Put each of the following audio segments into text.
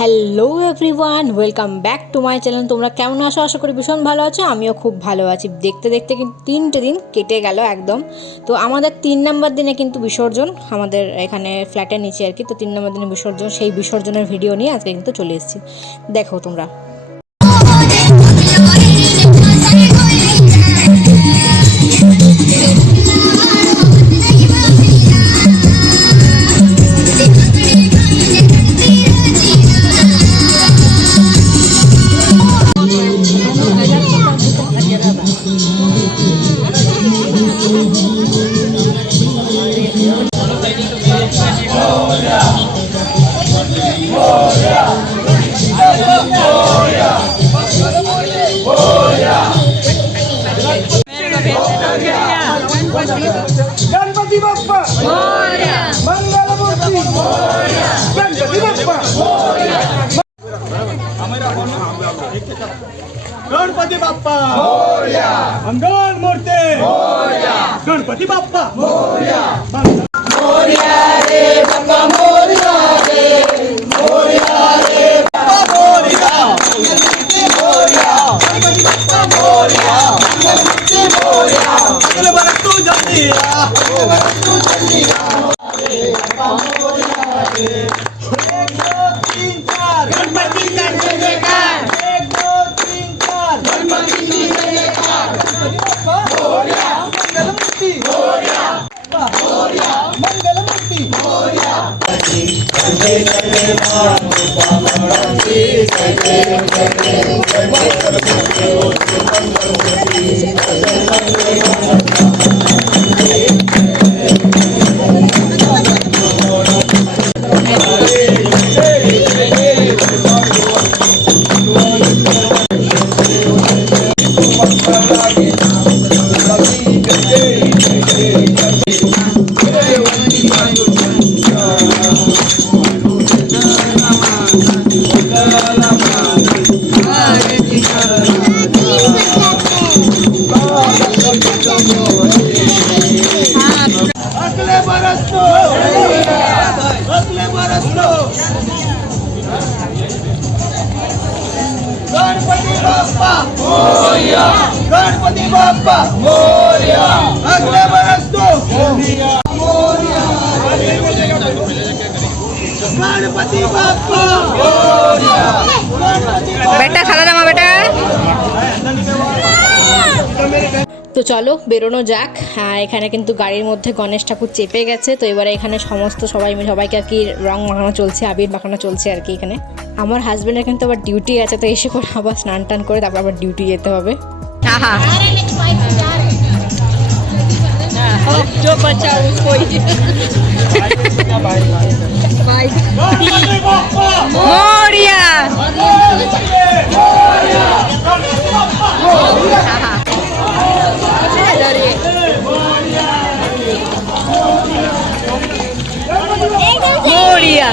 Hello everyone, welcome back to my channel. তোমরা কেমন আছো? আশা করি ভীষণ ভালো আছো। আমিও খুব ভালো আছি। দেখতে দেখতে কিন্তু 3টে দিন কেটে গেল একদম। তো আমাদের 3 নম্বর দিনে কিন্তু বিসর্জন, আমাদের এখানে ফ্ল্যাটের নিচে আর কি। তো 3 নম্বর দিনে বিসর্জন, সেই বিসর্জনের ভিডিও নিয়ে আজকে কিন্তু চলে এসেছি। দেখো তোমরা। गणपती बाप्पा मोरया, मंगलमूर्ती मोरया, गणपती बाप्पा मोरया, गणपती बाप्पा मोरया, मंगल मूर्ती मोरया, गणपती बाप्पा मोरया, मोरया रे बाप्पा मोरया रे, मोरया रे बाप्पा मोरया, मोरया, गणपती बाप्पा मोरया, गणपती मोरया, बरतू जल्दिया, बरतू जल्दिया, रे बाप्पा मोरया रे, 1 2 3 4 गणपती जय जयकार, 1 2 3 4 गणपती जय जयकार, गणपती बाप्पा मोरया, मंगलमूर्ती मोरया, मोरया, मंगलमूर्ती मोरया, जय जय जय बाप्पा अगले बरस तो गणपती बाप्पा मोरया, गणपती बाप्पा मोरया, अगले बरस तो मोरया, गणपती बाप्पा मोरया, बेटा खाना दामा बेटा। তো চলো বেরোনো যাক। হ্যাঁ, এখানে কিন্তু গাড়ির মধ্যে গণেশ ঠাকুর চেপে গেছে। তো এবারে এখানে সমস্ত সবাইকে আর কি রং মাখানো চলছে, আবির মাখানো চলছে আর কি এখানে। আমার হাজব্যান্ডের কিন্তু আবার ডিউটি আছে, তো এসে করে আবার স্নান টান করে তারপর আবার ডিউটি যেতে হবে। Moria Moria.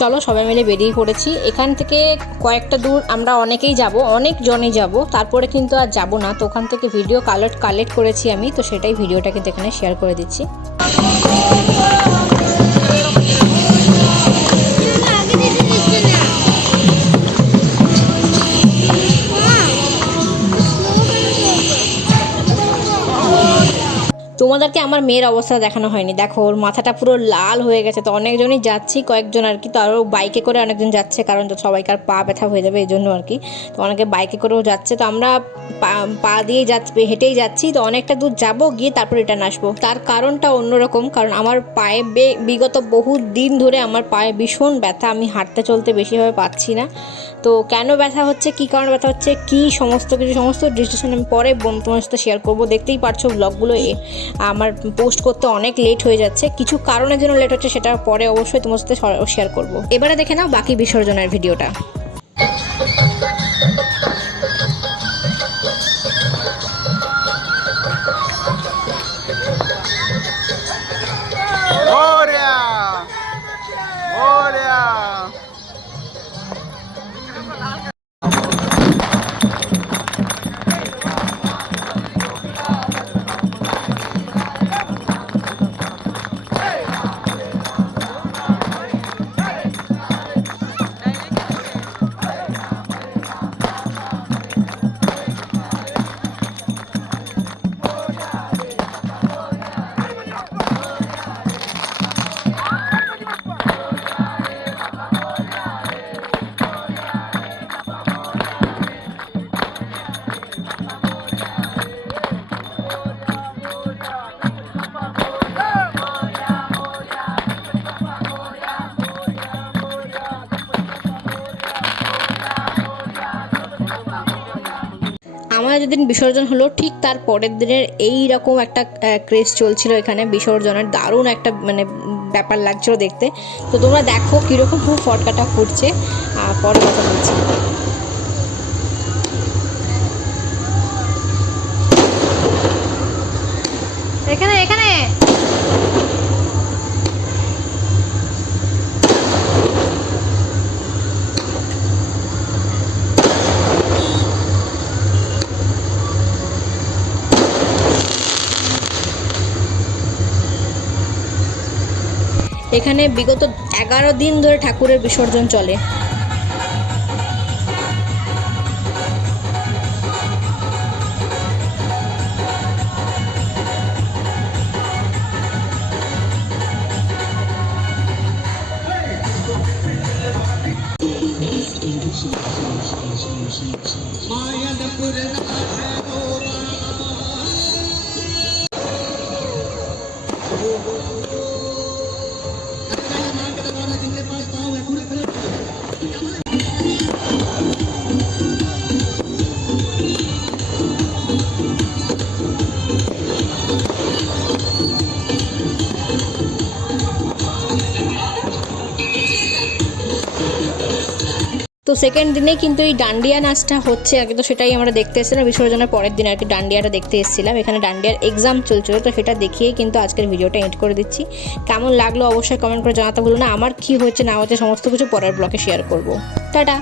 চলো সবাই মিলে বেরিয়ে পড়েছি। এখান থেকে কয়েকটা দূর আমরা অনেকেই যাব, অনেকজনই যাব, তারপরে কিন্তু আর যাব না। তো ওখান থেকে ভিডিও কালেক্ট করেছি আমি, তো সেটাই ভিডিওটা কিন্তু এখানে শেয়ার করে দিচ্ছি। তোমাদেরকে আমার মেয়ের অবস্থা দেখানো হয়নি। দেখো ওর মাথাটা পুরো লাল হয়ে গেছে। তো অনেকজনই যাচ্ছি, কয়েকজন আর কি। তো আরও বাইকে করে অনেকজন যাচ্ছে, কারণ তো সবাইকার পা ব্যথা হয়ে যাবে এই জন্য আর কি। তো অনেকে বাইকে করেও যাচ্ছে। তো আমরা পা দিয়েই যাচ্ছি, হেঁটেই যাচ্ছি। তো অনেকটা দূর যাব, গিয়ে তারপর রিটার্ন আসবো। তার কারণটা অন্যরকম, কারণ আমার পায়ে বিগত বহু দিন ধরে আমার পায়ে ভীষণ ব্যথা। আমি হাঁটতে চলতে বেশিভাবে পাচ্ছি না। তো কেন ব্যথা হচ্ছে, কী কারণে ব্যথা হচ্ছে, কী সমস্ত ডিসকাশন আমি পরে তোমার সাথে শেয়ার করবো। দেখতেই পারছো ব্লগগুলো আমার পোস্ট করতে অনেক লেট হয়ে যাচ্ছে। কিছু কারণের জন্য লেট হচ্ছে, সেটা পরে অবশ্যই তোমার সাথে শেয়ার করবো। এবারে দেখে নাও বাকি বিসর্জনের ভিডিওটা। দিন বিসর্জন হলো, ঠিক তার পরের দিনের এই রকম একটা ক্রেজ চলছিল এখানে বিসর্জনের। দারুণ একটা মানে ব্যাপার লাগছিল দেখতে। তো তোমরা দেখো কীরকম খুব ফটকাটা ফুটছে, পরে কথা বলছি। এখানে এখানে এখানে বিগত 11 দিন ধরে ঠাকুরের বিসর্জন চলে। তো সেকেন্ড দিনে কিন্তু এই ডান্ডিয়া নাচটা হচ্ছে আর কি, তো সেটাই আমরা দেখতে এসেছিলাম বিসর্জনের পরের দিন আর কি। ডান্ডিয়াটা দেখতে এসেছিলাম, এখানে ডান্ডিয়ার এক্সাম চলছিল, তো সেটা দেখিয়েই কিন্তু আজকের ভিডিওটা এন্ড করে দিচ্ছি। কেমন লাগলো অবশ্যই কমেন্ট করে জানাতে ভুলো না। আমার কী হচ্ছে না হচ্ছে সমস্ত কিছু পরের ব্লগে শেয়ার করব। টাটা।